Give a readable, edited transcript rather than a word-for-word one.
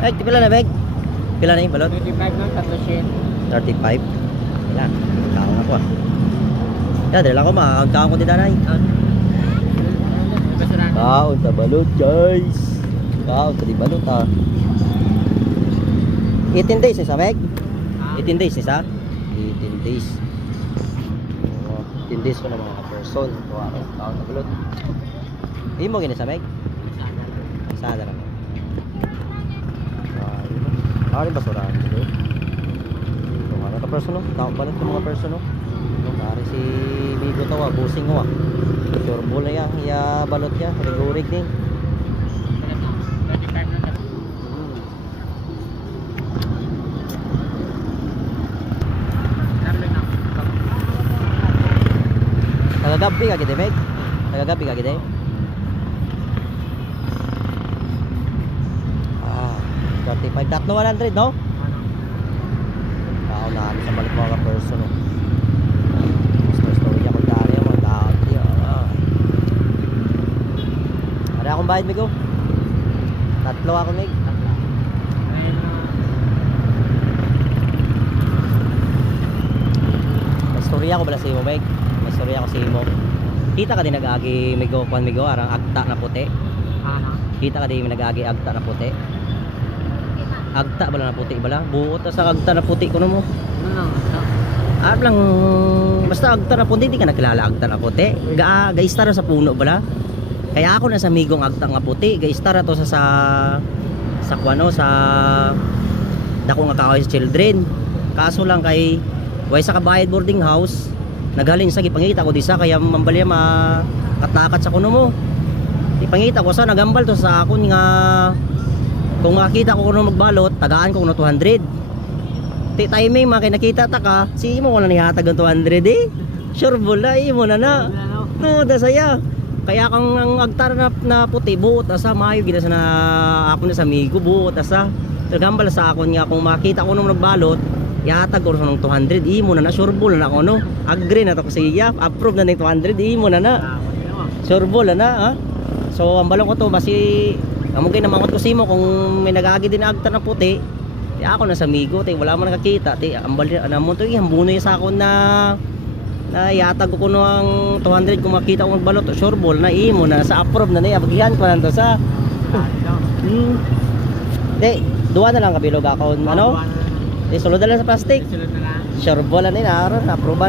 Ay, pila na bag? Pila na yung balot? 35 lang, 3 share. 35. Wala. Kaon ako ah. Yan, dahil ako makakagkaon ko din nanay. Kaon sa balot guys. Kaon sa di balot ah. 18 days isa bag? 18 days isa? 18 days. Oh, 18 days ko na mga person. Kaon sa balot. Hindi mo gini sa bag? Sada naman. Nakarin basurahan dito. So, mga person no? Tawag ba nito mga person no? Nakarin si Migo tawa, busing ko ah. Sure ball na yan, iya balot ya, rig-urig din. 35 lang. Tagagabi ka gede, Meg? Tagagabi ka gede? Ah, 35. Tatlo 100, no? Tao na sa balik mga person, no? Story niya magdari, mga tao. Ano akong bayad, Meg? Tatlo ako, Meg. May story ako bala sa imo, Meg. May story ako sa imo. Kita ka din nag-agi, Migo, kung Migo, arang agta na puti. Kita ka din nag-agi agta na puti. Agta bala na puti bala. Buot na sa agta na puti ko mo. Lang basta agta na puti, di ka nakilala agta na puti. Gaistar sa puno bala. Kaya ako na sa Migong agta nga puti. Gaistar to sa kuano sa dako nga kahoy sa children. Kaso lang kay way sa kabayad boarding house. Naghalin sa gipangita ko di sa kaya mambalya makatakat sa kuno mo. Ipangita ko sa nagambal to sa akon nga kung makita ko kuno magbalot, tagaan ko kuno 200. Ti timing makay nakita ta ka, si imo ko na nihatag ang 200 eh. Sure bola imo na na. No, da saya. Kaya kang ang agtar na puti buot asa mayo gid sa na ako na sa Migo buot asa. Nagambal sa akon nga kung makita ko nung nagbalot, yatag ko ng 200 imo na na sureball na ako no. Agree na to ko siya, approve na ng 200 imo na na. Sureball na ha. So ang balong ko to basi amo kay namangot ko simo kung may nagagi din agta na puti. Ti ako na sa Migo, ti wala man nakakita, ti ambal na mo to ihambuno sa akon na yatag ko no ang 200 kung makita ko magbalot sureball na imo na sa approve na niya bagihan ko nanto sa. Di, duwa na lang kabilog ako ano? Sulod na lang sa plastic. Sureball na ni na approve.